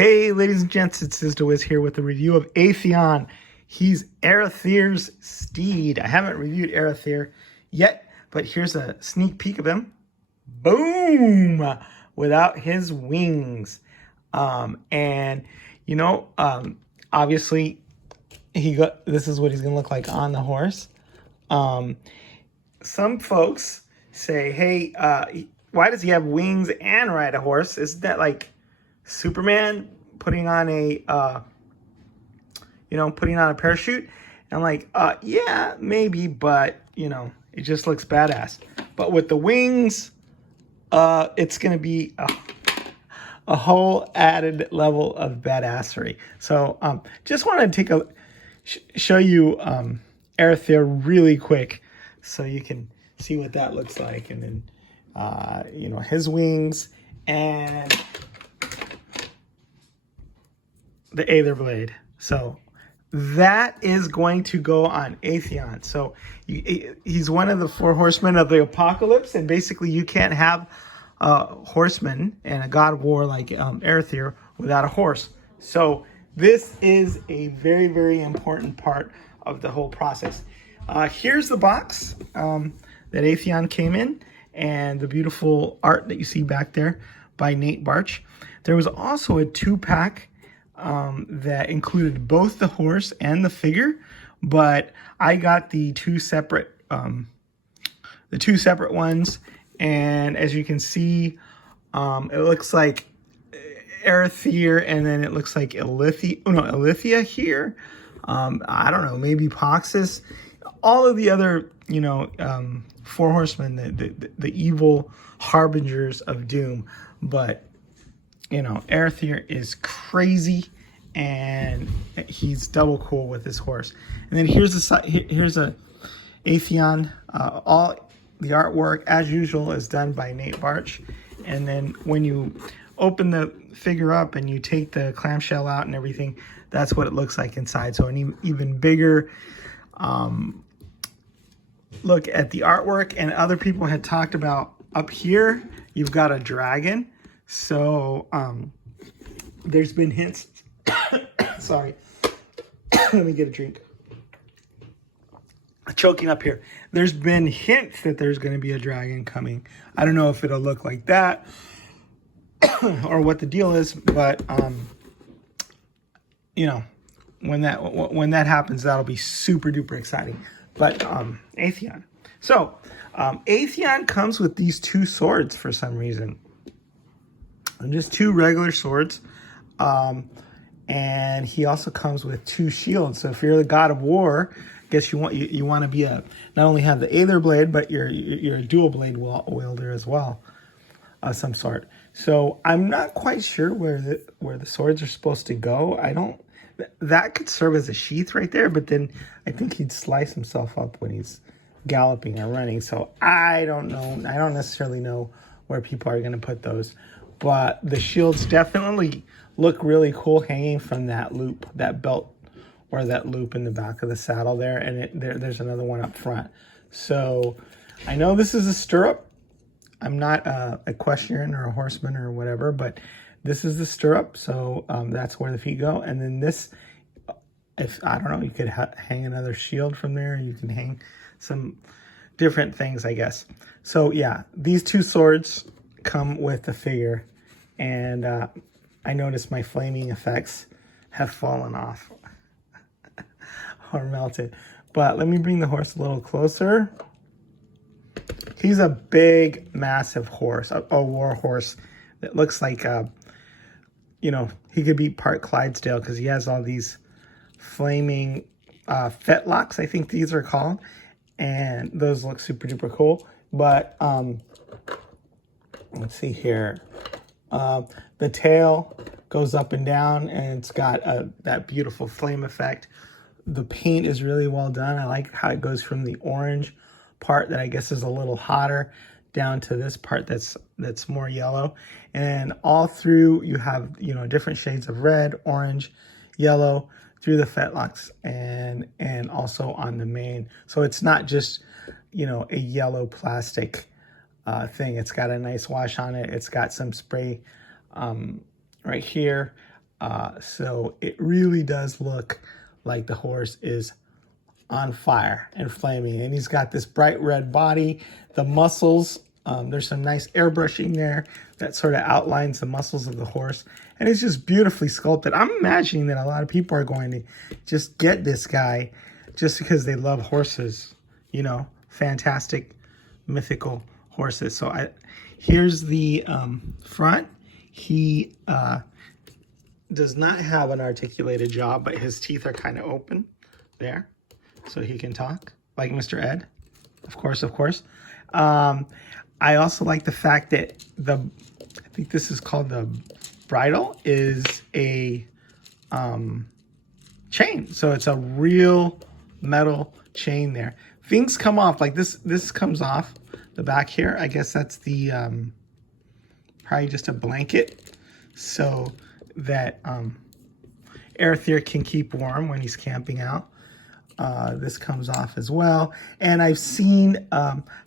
Hey, ladies and gents, it's Wiz here with a review of Aethon. He's Aethir's Steed. I haven't reviewed Aethir yet, but here's a sneak peek of him. Boom! Without his wings. And, you know, obviously, this is what he's going to look like on the horse. Some folks say, hey, why does he have wings and ride a horse? Isn't that like Superman putting on a parachute? And I'm like, yeah, maybe, but it just looks badass. But with the wings, it's gonna be a whole added level of badassery. So just want to show you Aethir really quick so you can see what that looks like, and then his wings and the Aether blade. So that is going to go on Aethon. So he's one of the four horsemen of the apocalypse, and basically you can't have a horseman and a god of war like Aethir without a horse. So this is a very, very important part of the whole process. Here's the box that Aethon came in, and the beautiful art that you see back there by Nate Barch. There was also a 2-pack that included both the horse and the figure, but I got the two separate ones, and as you can see, it looks like Aethir, and then it looks like Aethia here. I don't know, maybe Poxus. All of the other, four horsemen, the evil harbingers of doom. But Aethir is crazy, and he's double cool with his horse. And then here's a Aethon. All the artwork, as usual, is done by Nate Barch. And then when you open the figure up and you take the clamshell out and everything, that's what it looks like inside. So an even bigger look at the artwork. And other people had talked about up here, you've got a dragon. So there's been hints. Sorry. Let me get a drink. Choking up here. There's been hints that there's going to be a dragon coming. I don't know if it'll look like that or what the deal is, but when that happens, that'll be super duper exciting. But Aethon. So Aethon comes with these two swords for some reason. And just two regular swords. And he also comes with two shields. So if you're the god of war, I guess you want to be not only have the Aether blade, but you're a dual blade wielder as well, of some sort. So I'm not quite sure where the swords are supposed to go. That could serve as a sheath right there, but then I think he'd slice himself up when he's galloping or running. So I don't know. I don't necessarily know where people are going to put those. But the shields definitely look really cool hanging from that loop, that belt, or that loop in the back of the saddle there. And there's another one up front. So I know this is a stirrup. I'm not a equestrian or a horseman or whatever, but this is the stirrup. So that's where the feet go. And then this, I don't know, you could hang another shield from there. You can hang some different things, I guess. So yeah, these two swords come with the figure, and I noticed my flaming effects have fallen off or melted. But let me bring the horse a little closer. He's a big, massive horse, a war horse that looks like he could be part Clydesdale, because he has all these flaming fetlocks, I think these are called, and those look super duper cool. But let's see here. The tail goes up and down, and it's got that beautiful flame effect. The paint is really well done. I like how it goes from the orange part that I guess is a little hotter down to this part that's more yellow. And all through you have different shades of red, orange, yellow through the fetlocks, and also on the mane. So it's not just a yellow plastic thing. It's got a nice wash on it. It's got some spray right here. So it really does look like the horse is on fire and flaming. And he's got this bright red body, the muscles. There's some nice airbrushing there that sort of outlines the muscles of the horse. And it's just beautifully sculpted. I'm imagining that a lot of people are going to just get this guy just because they love horses, you know, fantastic, mythical horses. So here's the front. He does not have an articulated jaw, but his teeth are kind of open there, so he can talk like Mr. Ed, of course, of course. I also like the fact that I think this is called the bridle, is a chain. So it's a real metal chain there. Things come off, like this comes off the back here. I guess that's the, probably just a blanket so that Aethon can keep warm when he's camping out. This comes off as well. And I've seen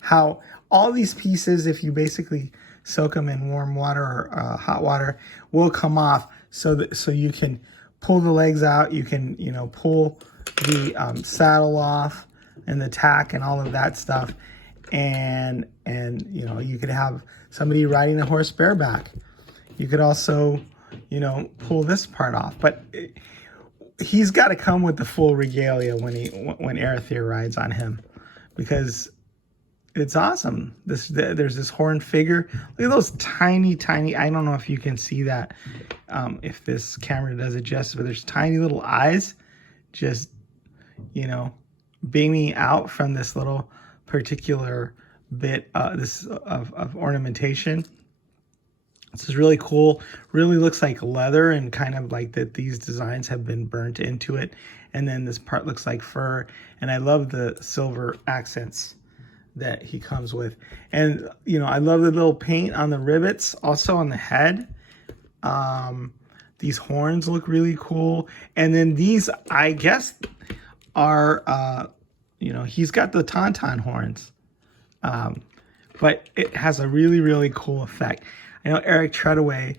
how all these pieces, if you basically soak them in warm water or hot water, will come off so you can pull the legs out. You can, you know, pull the saddle off and the tack and all of that stuff. And you know, you could have somebody riding a horse bareback. You could also, you know, pull this part off. But he's got to come with the full regalia when Aethon rides on him, because it's awesome. There's this horn figure. Look at those tiny, I don't know if you can see that, if this camera does it justice, but there's tiny little eyes just, you know, beaming out from this little particular bit of ornamentation. This is really cool. Really looks like leather, and kind of like that these designs have been burnt into it. And then this part looks like fur. And I love the silver accents that he comes with. And, you know, I love the little paint on the rivets, also on the head. These horns look really cool. And then these, I guess, are, you know, he's got the tauntaun horns. But it has a really, really cool effect. I know Eric Treadaway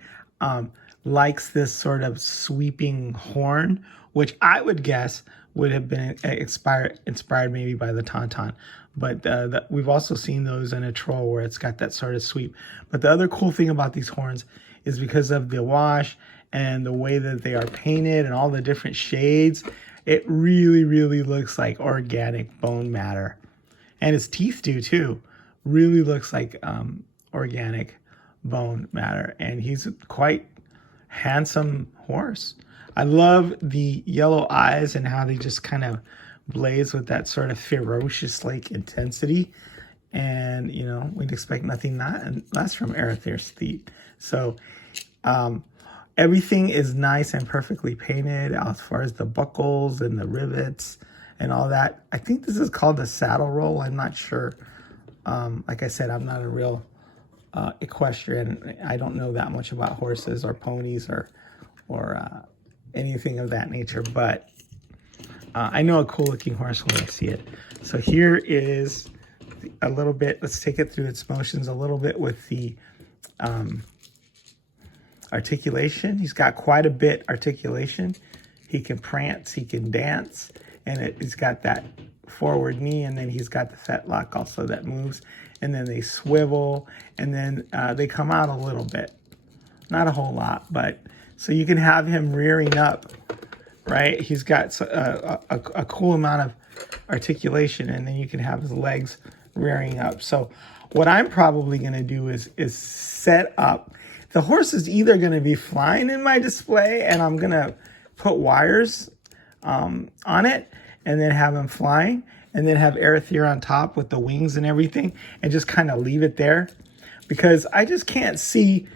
likes this sort of sweeping horn, which I would guess would have been inspired maybe by the tauntaun. But we've also seen those in a troll where it's got that sort of sweep. But the other cool thing about these horns is because of the wash and the way that they are painted and all the different shades, it really, really looks like organic bone matter. And his teeth do too. Really looks like organic bone matter. And he's a quite handsome horse. I love the yellow eyes and how they just kind of blaze with that sort of ferocious like intensity. And, you know, we'd expect nothing less from Aethon Steed. So everything is nice and perfectly painted as far as the buckles and the rivets and all that. I think this is called the saddle roll. I'm not sure. Like I said, I'm not a real equestrian. I don't know that much about horses or ponies or anything of that nature, but I know a cool looking horse when I see it. So here is a little bit, let's take it through its motions a little bit with the articulation. He's got quite a bit articulation. He can prance, he can dance, and he's got that forward knee, and then he's got the fetlock also that moves, and then they swivel, and then they come out a little bit. Not a whole lot, but so you can have him rearing up, right? He's got a cool amount of articulation, and then you can have his legs rearing up. So what I'm probably going to do is set up. The horse is either going to be flying in my display, and I'm going to put wires on it, and then have him flying, and then have Aethon on top with the wings and everything, and just kind of leave it there. Because I just can't see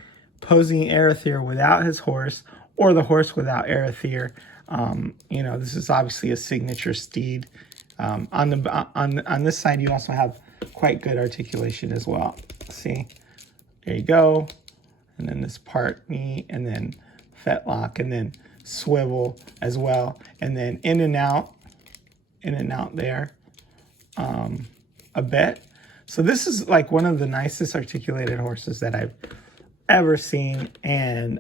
posing Aethon without his horse, or the horse without Aethon. You know, this is obviously a signature steed. On this side, you also have quite good articulation as well. See, there you go. And then this part knee, and then fetlock, and then swivel as well, and then in and out there a bit. So this is like one of the nicest articulated horses that I've ever seen, and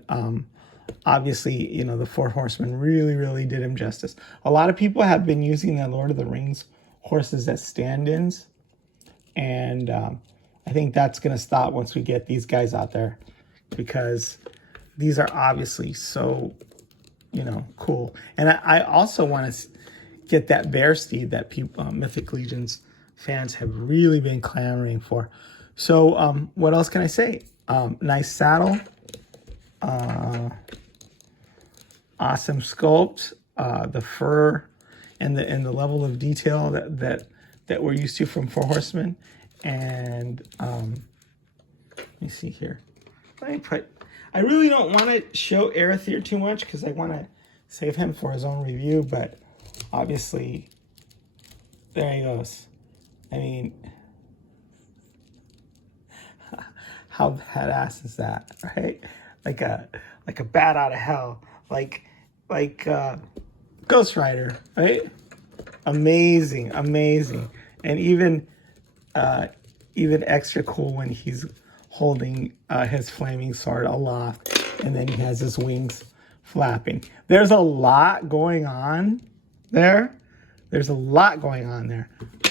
obviously, you know, the four horsemen really did him justice. A lot of people have been using the Lord of the Rings horses as stand-ins, and I think that's going to stop once we get these guys out there, because these are obviously so, you know, cool. And I also want to get that bear steed that people, Mythic Legions fans have really been clamoring for. So what else can I say? Nice saddle, awesome sculpt, the fur, and the level of detail that we're used to from Four Horsemen. And let me see here. I really don't want to show Aethon too much because I want to save him for his own review, but obviously there he goes. I mean, how badass is that, right? Like a bat out of hell, like Ghost Rider, right? Amazing, and even extra cool when he's holding his flaming sword aloft, and then he has his wings flapping. There's a lot going on there.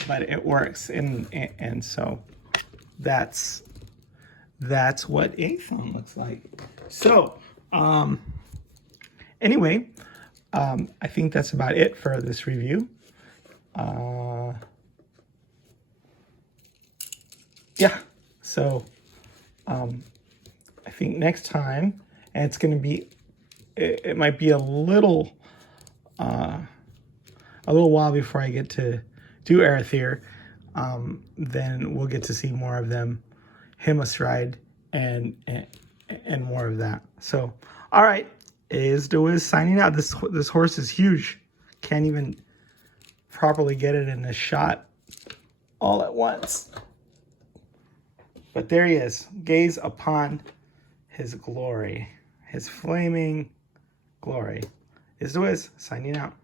But it works, and so that's what Aethon looks like. So anyway, I think that's about it for this review. Yeah, so I think next time, and it's going to be, it might be a little while before I get to do Aethon, then we'll get to see more of them, him astride, and more of that. So, all right, is signing out. This horse is huge. Can't even properly get it in a shot all at once. But there he is. Gaze upon his glory, his flaming glory. Is signing out.